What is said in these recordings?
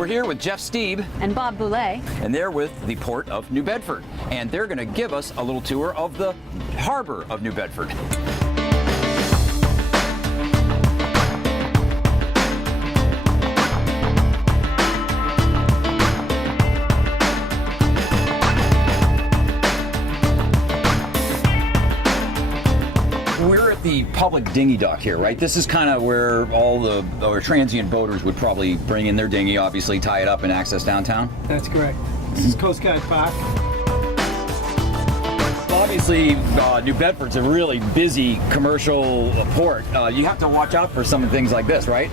We're here with Jeff Steeb and Bob Boulay, and they're with the Port of New Bedford, and they're going to give us a little tour of the harbor of New Bedford. We're at the public dinghy dock here, right? This is kind of where all the transient boaters would probably bring in their dinghy, obviously tie it up and access downtown. That's correct. This is Coast Guard Park. Obviously, New Bedford's a really busy commercial port. You have to watch out for some things like this, right?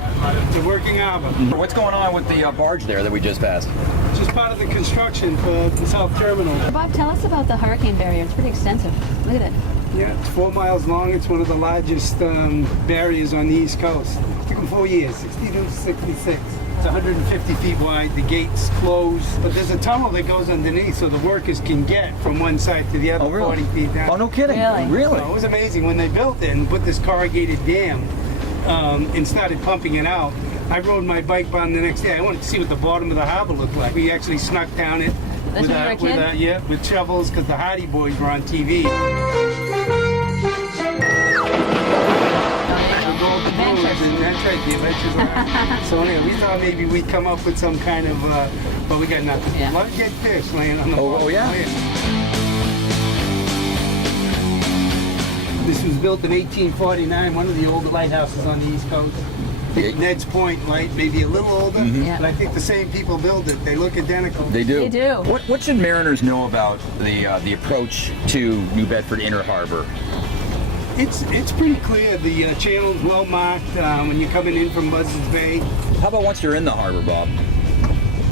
It's a working harbor. What's going on with the barge there that we just passed? It's just part of the construction for the South Terminal. Bob, tell us about the hurricane barrier. It's pretty extensive. Look at it. Yeah, it's 4 miles long. It's one of the largest barriers on the East Coast. It took them 4 years, 62 to 66. It's 150 feet wide. The gates close, but there's a tunnel that goes underneath, so the workers can get from one side to the other. Oh, really? 40 feet down. Oh, no kidding. Really? So it was amazing when they built it and put this corrugated dam and started pumping it out. I rode my bike down the next day. I wanted to see what the bottom of the harbor looked like. We actually snuck down it with shovels because the Hardy Boys were on TV. That's right, the adventures are. So anyway, we thought maybe we'd come up with some kind of, but we got nothing. Yeah. Let's get fish laying on the wall. Oh, yeah? This was built in 1849, one of the older lighthouses on the East Coast. Ned's Point light, maybe a little older, but I think the same people build it. They look identical. They do. They do. What should mariners know about the approach to New Bedford Inner Harbor? It's pretty clear. The channel's well marked when you're coming in from Buzzards Bay. How about once you're in the harbor, Bob?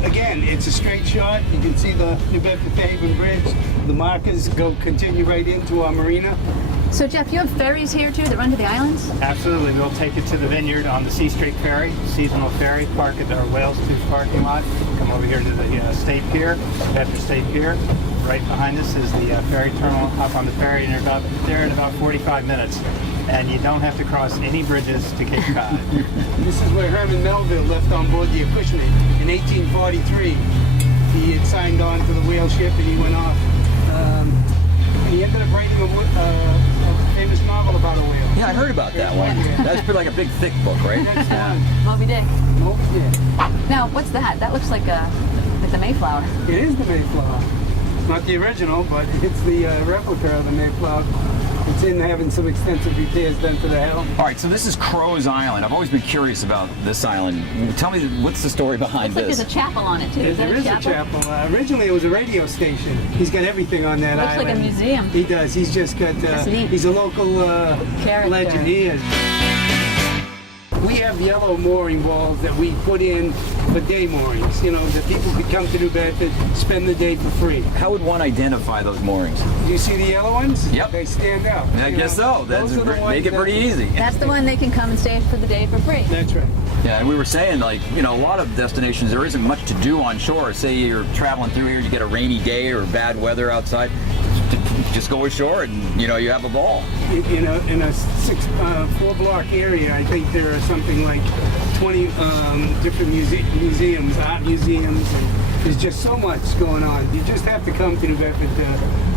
Again, it's a straight shot. You can see the New Bedford Haven Bridge. The markers continue right into our marina. So, Jeff, you have ferries here too that run to the islands? Absolutely. We'll take it to the vineyard on the C Street Ferry, seasonal ferry, park at our Whales Tooth parking lot, come over here to the State Pier, Bedford State Pier. Right behind us is the ferry terminal. Hop on the ferry and you're there in about 45 minutes. And you don't have to cross any bridges to Cape Cod. This is where Herman Melville left on board the Acushnet in 1843. He had signed on to the whale ship and he went off. He ended up writing a famous novel about a whale. Yeah, I heard about that one. That's like a big, thick book, right? That's one. Moby Dick. Moby Dick. Now, what's that? That looks like the Mayflower. It is the Mayflower. It's not the original, but it's the replica of the Mayflower. It's in having some extensive repairs done to the hull. All right, so this is Crow's Island. I've always been curious about this island. Tell me, what's the story behind Looks like this? there's a chapel on it too. There is a chapel. Originally, it was a radio station. He's got everything on that Looks island. like a museum. He does. He's just got. That's neat. He's a local Character. legend. He is. We have yellow mooring balls that we put in for day moorings. You know, that people could come to New Bedford, spend the day for free. How would one identify those moorings? Do you see the yellow ones? Yep. They stand out. I guess so. That's Those are the ones make it that- pretty easy. That's the one they can come and stay for the day for free. That's right. Yeah, and we were saying, like, you know, a lot of destinations, there isn't much to do on shore. Say you're traveling through here, you get a rainy day or bad weather outside, just go ashore and, you know, you have a ball. You know, in a 4-block area, I think there are something like 20 different museums, art museums, and there's just so much going on. You just have to come to New Bedford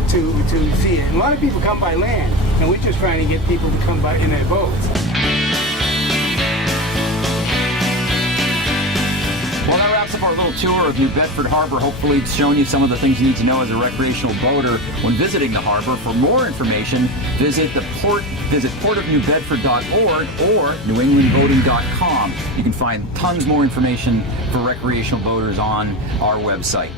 to see it. And a lot of people come by land, and we're just trying to get people to come by in their boats. Well, that wraps up our little tour of New Bedford Harbor. Hopefully it's shown you some of the things you need to know as a recreational boater when visiting the harbor. For more information, visit portofnewbedford.org or newenglandboating.com. You can find tons more information for recreational boaters on our website.